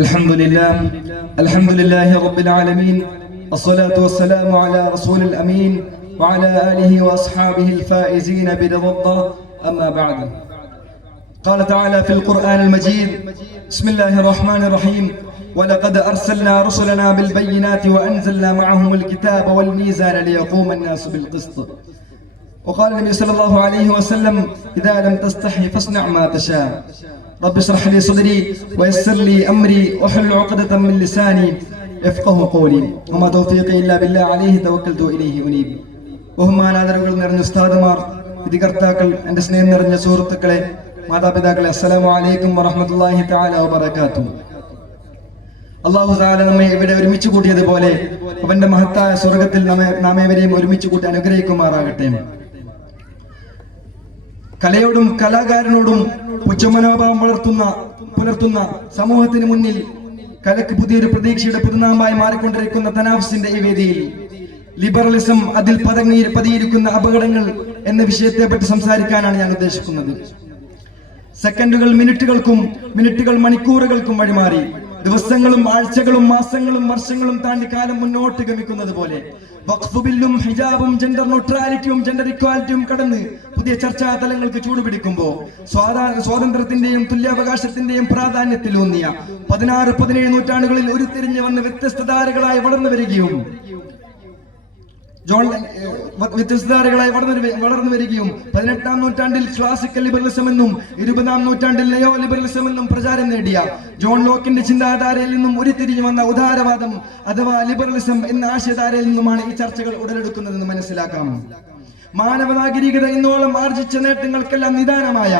الحمد لله رب العالمين، الصلاة والسلام على رسول الأمين وعلى آله وأصحابه الفائزين برضا الله. أما بعد، قال تعالى في القرآن المجيد: بسم الله الرحمن الرحيم، ولقد أرسلنا رسلنا بالبينات وأنزلنا معهم الكتاب والميزان ليقوم الناس بالقسط. وقال النبي صلى الله عليه وسلم: إذا لم تستحي فاصنع ما تشاء. رب اشرح لي صدري ويسر لي أمري واحلل عقدة من لساني يفقهوا قولي وما توفيقي إلا بالله عليه توكلت إليه أنيب. ബഹുമാനാദരവുകൾ നിറഞ്ഞ ഉസ്താദുമാർ, വിധികർത്താക്കൾ, എൻ്റെ സ്നേഹം നിറഞ്ഞ സുഹൃത്തുക്കളെ, മാതാപിതാക്കളെ, അസ്സലാമു അലൈക്കും വറഹ്മത്തുള്ളാഹി തആല വബറകാതുഹു. അല്ലാഹു തആല നമ്മെ ഇവിടെ ഒരുമിച്ച് കൂട്ടിയതുപോലെ അവന്റെ മഹത്തായ സ്വർഗ്ഗത്തിൽ നാം ഏവരെയും ഒരുമിച്ച് കൂട്ടി അനുഗ്രഹിക്കുമാറാകട്ടെ. കലയോടും കലാകാരനോടും പുച്ഛമനോഭാവം പുലർത്തുന്ന സമൂഹത്തിന് മുന്നിൽ കലക്ക് പുതിയൊരു പ്രതീക്ഷയുടെ പുതുനാമായി മാറിക്കൊണ്ടിരിക്കുന്ന തനാഫ്സിന്റെ ഈ വേദിയിൽ ലിബറലിസം, അതിൽ പതിയിരിക്കുന്ന അപകടങ്ങൾ എന്ന വിഷയത്തെ പറ്റി സംസാരിക്കാനാണ് ഞാൻ ഉദ്ദേശിക്കുന്നത്. സെക്കൻഡുകൾ മിനിറ്റുകൾ മണിക്കൂറുകൾക്കും വഴിമാറി ദിവസങ്ങളും ആഴ്ചകളും മാസങ്ങളും വർഷങ്ങളും താണ്ടി കാലം മുന്നോട്ട് ഗമിക്കുന്നത് പോലെ വഖഫ് ബില്ലും ഹിജാബും ജെൻഡർ ന്യൂട്രാലിറ്റിയും ജെൻഡർ ഇക്വാലിറ്റിയും കടന്ന് പുതിയ ചർച്ചാ തലങ്ങൾക്ക് ചൂടുപിടിക്കുമ്പോൾ സ്വാതന്ത്ര്യത്തിന്റെയും തുല്യാവകാശത്തിന്റെയും പ്രാധാന്യത്തിലൂന്നിയ 16-17 നൂറ്റാണ്ടുകളിൽ ഉരുത്തിരിഞ്ഞു വന്ന് വ്യത്യസ്തധാരകളായി വളർന്നു വരികയും വളർന്നു വരികയും 18-ാം നൂറ്റാണ്ടിൽ ക്ലാസിക്കൽ ലിബറലിസം എന്നും 20-ാം നൂറ്റാണ്ടിൽ നെയോ ലിബറലിസം എന്നും പ്രചാരം നേടിയ ജോൺ ലോക്കിന്റെ ചിന്താധാരയിൽ നിന്നും ഉരുത്തിരിഞ്ഞു വന്ന ഉദാരവാദം അഥവാ ലിബറലിസം എന്ന ആശയധാരയിൽ നിന്നുമാണ് ഈ ചർച്ചകൾ ഉടലെടുക്കുന്നതെന്ന് മനസ്സിലാക്കാം. മാനവ നാഗരികത ഇന്നോളം ആർജിച്ച നേട്ടങ്ങൾക്കെല്ലാം നിദാനമായ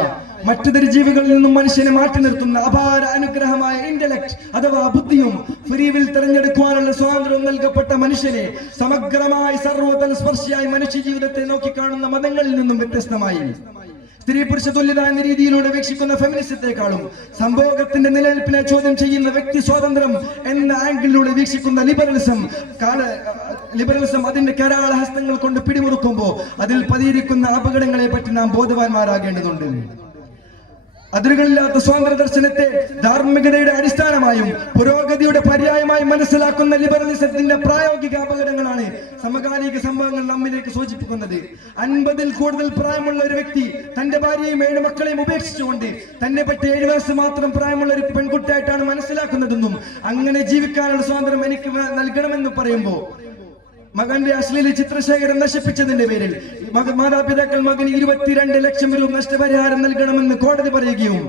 മറ്റു ജീവികളിൽ നിന്നും മനുഷ്യനെ മാറ്റി നിർത്തുന്ന അപാര അനുഗ്രഹമായ ഇന്റലക്ട് അഥവാ ബുദ്ധിയും ഫ്രീവിൽ തെരഞ്ഞെടുക്കുവാനുള്ള സ്വാതന്ത്ര്യം നൽകപ്പെട്ട മനുഷ്യനെ സമഗ്രമായി സർവതല സ്പർശിയായി മനുഷ്യ ജീവിതത്തെ നോക്കിക്കാണുന്ന മതങ്ങളിൽ നിന്നും വ്യത്യസ്തമായി സ്ത്രീ പുരുഷ തുല്യത എന്ന രീതിയിലൂടെ വീക്ഷിക്കുന്ന ഫെമിനിസത്തെക്കാളും സംഭോഗത്തിന്റെ നിലനിൽപ്പിനെ ചോദ്യം ചെയ്യുന്ന വ്യക്തി സ്വാതന്ത്ര്യം എന്ന ആംഗിളിലൂടെ വീക്ഷിക്കുന്ന ലിബറലിസം അതിന്റെ കരാള ഹസ്തങ്ങൾ കൊണ്ട് പിടിമുറുക്കുമ്പോൾ അതിൽ പതിയിരിക്കുന്ന അപകടങ്ങളെ പറ്റി നാം ബോധവാന്മാരാകേണ്ടതുണ്ട്. അതിരുകളില്ലാത്ത സ്വാതന്ത്ര്യ ദർശനത്തെ ധാർമ്മികതയുടെ അടിസ്ഥാനമായും പുരോഗതിയുടെ പര്യായമായി മനസ്സിലാക്കുന്ന ലിബറലിസത്തിന്റെ പ്രായോഗിക അപകടങ്ങളാണ് സമകാലിക സംഭവങ്ങൾ നമ്മിലേക്ക് സൂചിപ്പിക്കുന്നത്. 50-ൽ കൂടുതൽ പ്രായമുള്ള ഒരു വ്യക്തി തന്റെ ഭാര്യയും 7 മക്കളെയും ഉപേക്ഷിച്ചുകൊണ്ട് തന്നെ പറ്റി 7 വയസ്സ് മാത്രം പ്രായമുള്ള ഒരു പെൺകുട്ടിയായിട്ടാണ് മനസ്സിലാക്കുന്നതെന്നും അങ്ങനെ ജീവിക്കാനുള്ള സ്വാതന്ത്ര്യം എനിക്ക് നൽകണമെന്ന് പറയുമ്പോൾ മകന്റെ അശ്ലീല ചിത്രശേഖരം നശിപ്പിച്ചതിന്റെ പേരിൽ മാതാപിതാക്കൾ മകന് 22 ലക്ഷം രൂപ നഷ്ടപരിഹാരം നൽകണമെന്ന് കോടതി പറയുകയും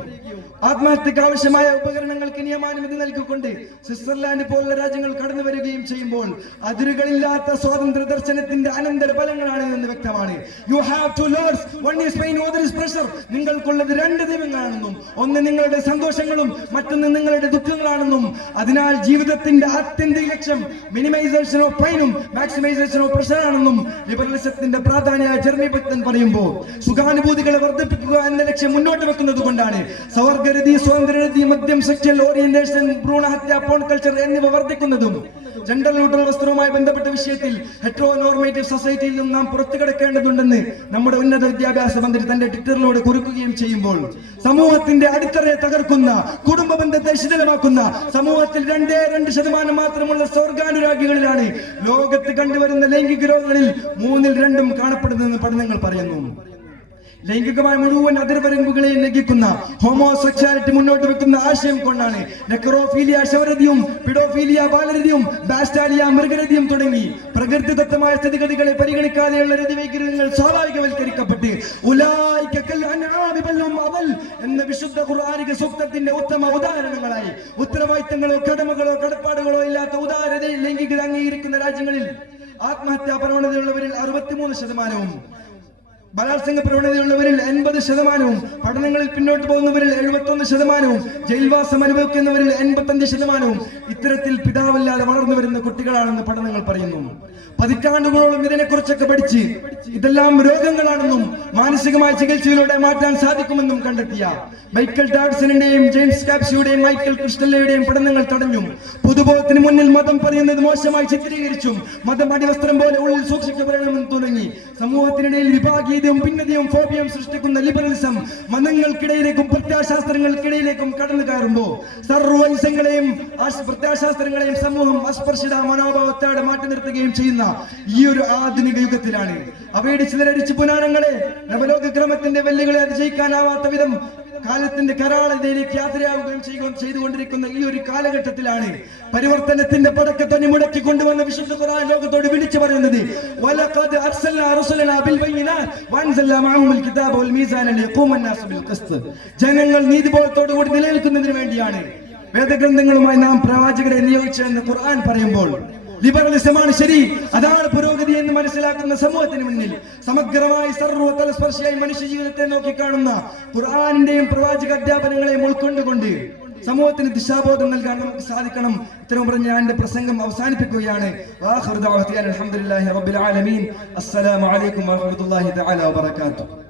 ആത്മഹത്യക്ക് ആവശ്യമായ ഉപകരണങ്ങൾക്ക് നിയമാനുമതി നൽകിക്കൊണ്ട് സ്വിറ്റ്സർലാൻഡ് പോലുള്ള രാജ്യങ്ങൾ കടന്നു വരികയും ചെയ്യുമ്പോൾ അതിരുകളില്ലാത്ത സ്വാതന്ത്ര്യ ദർശനത്തിന്റെ അനന്തര ഫലങ്ങളാണ് എന്ന് വ്യക്തമാണ്. You have two lords, one is pain, other is pressure. നിങ്ങൾക്കുള്ളത് 2 ദൈവങ്ങളാണെന്നും ഒന്ന് നിങ്ങളുടെ സന്തോഷങ്ങളും മറ്റൊന്ന് നിങ്ങളുടെ ദുഃഖങ്ങളാണെന്നും അതിനാൽ ജീവിതത്തിന്റെ ആത്യന്തിക ലക്ഷ്യം മിനിമൈസേഷൻ ഓഫ് പെയിനും മാക്സിമൈസേഷൻ ഓഫ് പ്രഷർ ആണെന്നും ലിബറലിസത്തിന്റെ പ്രാധാന്യമായ ജെർമി ബെത്തൻ പറയുമ്പോൾ സുഖാനുഭൂതികളെ വർദ്ധിപ്പിക്കുക എന്ന ലക്ഷ്യം മുന്നോട്ട് വെക്കുന്നത് കൊണ്ടാണ് സ്വാതന്ത്ര്യരതി, മദ്യം, സെക്ഷൽ ഓറിയന്റേഷൻ, ഭ്രൂണഹത്യ, പോൺ കൾച്ചർ എന്നിവ വർദ്ധിക്കുന്നതും. ജെൻഡർ ന്യൂട്രൽ വസ്ത്രവുമായി ബന്ധപ്പെട്ട വിഷയത്തിൽ ഹെറ്ററോനോർമേറ്റീവ് സൊസൈറ്റിയിൽ നിന്നും നാം പുറത്തു കിടക്കേണ്ടതുണ്ടെന്ന് നമ്മുടെ ഉന്നത വിദ്യാഭ്യാസ മന്ത്രി തന്റെ ട്വിറ്ററിലൂടെ കുറിക്കുകയും ചെയ്യുമ്പോൾ സമൂഹത്തിന്റെ അടിത്തറയെ തകർക്കുന്ന, കുടുംബ ബന്ധത്തെ ശിഥിലമാക്കുന്ന, സമൂഹത്തിൽ 2% മാത്രമുള്ള സ്വർഗാനുരാഗികളിലാണ് ലോകത്ത് കണ്ടുവരുന്ന ലൈംഗിക രോഗങ്ങളിൽ 3-2 കാണപ്പെടുന്നതെന്ന് പഠനങ്ങൾ പറയുന്നു. ലൈംഗികമായ മുഴുവൻ അതിർവരമ്പുകളെയും ലംഘിക്കുന്ന ഹോമോസെക്ഷ്വാലിറ്റി മുന്നോട്ട് വെക്കുന്ന ആശയം കൊണ്ടാണ് നെക്രോഫീലിയ ശവരതിയും പിഡോഫീലിയ ബാലരതിയും ബാസ്റ്റാലിയ മൃഗരതിയും തുടങ്ങി പ്രകൃതിദത്തമായ സ്ഥിതിഗതികളെ പരിഗണിക്കാതെയുള്ള രതിവൈകര്യങ്ങൾ സ്വാഭാവികവൽക്കരിക്കപ്പെട്ട് എന്ന വിശുദ്ധ ഖുർആനിക സൂക്തത്തിന്റെ ഉത്തമ ഉദാഹരണങ്ങളായി ഉത്തരവാദിത്തങ്ങളോ കടമകളോ കടപ്പാടുകളോ ഇല്ലാത്ത ഉദാരതയിൽ ലൈംഗികത അംഗീകരിക്കുന്ന രാജ്യങ്ങളിൽ ആത്മഹത്യാ പ്രവണതയുള്ളവരിൽ 63%, ബലാത്സംഗ പ്രവണതയുള്ളവരിൽ 80%, പഠനങ്ങളിൽ പിന്നോട്ട് പോകുന്നവരിൽ 71%, ജയിൽവാസം അനുഭവിക്കുന്നവരിൽ 85%. ഇത്തരത്തിൽ പിതാവില്ലാതെ വളർന്നു വരുന്ന കുട്ടികളാണെന്ന് പഠനങ്ങൾ പറയുന്നു. പതിറ്റാണ്ടുകളോളം ഇതിനെക്കുറിച്ചൊക്കെ പഠിച്ച് ഇതെല്ലാം രോഗങ്ങളാണെന്നും മാനസികമായ ചികിത്സയിലൂടെ മാറ്റാൻ സാധിക്കുമെന്നും കണ്ടെത്തിയ മൈക്കൽ ഡാഡ്സണിന്റെയും ജെയിംസ് കാപ്സിയുടെയും മൈക്കൽ ക്രിസ്റ്റലിന്റെയും പഠനങ്ങൾ തടഞ്ഞും പൊതുബോധത്തിന് മുന്നിൽ മതം പറയുന്നത് മോശമായി ചിത്രീകരിച്ചും മതം അടിവസ്ത്രം പോലെ ഉള്ളിൽ സൂക്ഷിക്കപ്പെടണമെന്ന് തുടങ്ങി സമൂഹത്തിനിടയിൽ വിഭാഗീയത ഭിന്നതയും ഫോബിയയും സൃഷ്ടിക്കുന്ന ലിബറലിസം മതങ്ങൾക്കിടയിലേക്കും പ്രത്യാശാസ്ത്രങ്ങൾക്കിടയിലേക്കും കടന്നു കയറുമ്പോൾ സർവ്വ പ്രത്യാശാസ്ത്രങ്ങളെയും സമൂഹം അസ്പർശിത മനോഭാവത്തോടെ മാറ്റി നിർത്തുകയും ചെയ്യുന്ന ഈ ഒരു ആധുനിക യുഗത്തിലാണ് അവയുടെ ചിലരടിച്ച് പുരാണങ്ങളെ നവലോക ക്രമത്തിന്റെ വെല്ലുകളെ അതിജയിക്കാനാവാത്ത വിധം കാലത്തിന്റെ കരാളതയിലേക്ക് യാത്രയാവുകയും ചെയ്തുകൊണ്ടിരിക്കുന്ന ഈ ഒരു കാലഘട്ടത്തിലാണ് പരിവർത്തനത്തിന്റെ പടക്കത്തൊനി മുടക്കി കൊണ്ടുവന്ന വിശുദ്ധ ഖുർആൻ ലോകത്തോട് വിളിച്ചു പറയുന്നത് വലഖദ് അർസൽനാ റസൂലനാ ബിൽ ബയ്യിനാത്ത് വഅൻസൽനാ മഅഹുൽ കിതാബ വൽ മീസാന ലിയഖൂമൻ നാസു ബിൽ ഖിസ്ത്. ജനങ്ങൾ നീതിബോധത്തോടു കൂടി നിലനിൽക്കുന്നതിന് വേണ്ടിയാണ് വേദഗ്രന്ഥങ്ങളുമായി നാം പ്രവാചകരെ നിയോഗിച്ചതെന്ന് ഖുർആൻ പറയുമ്പോൾ ലിബറലിസമാണ് ശരി, അതാണ് പുരോഗതി എന്ന് മനസ്സിലാക്കുന്ന സമൂഹത്തിന് മുന്നിൽ സമഗ്രമായി സർവ്വതലസ്പർശിയായി മനുഷ്യ ജീവിതത്തെ നോക്കിക്കാണുന്ന ഖുർആനിന്റെയും പ്രവാചക അധ്യാപനങ്ങളെയും ഉൾക്കൊണ്ടുകൊണ്ട് സമൂഹത്തിന് ദിശാബോധം നൽകാൻ നമുക്ക് സാധിക്കണം. ഇത്തരം പറഞ്ഞ് ഞാൻ എന്റെ പ്രസംഗം അവസാനിപ്പിക്കുകയാണ്. അൽഹംദുലില്ലാഹി റബ്ബിൽ ആലമീൻ. അസ്സലാമു അലൈക്കും വറഹ്മത്തുള്ളാഹി തആല വബറകാതുഹു.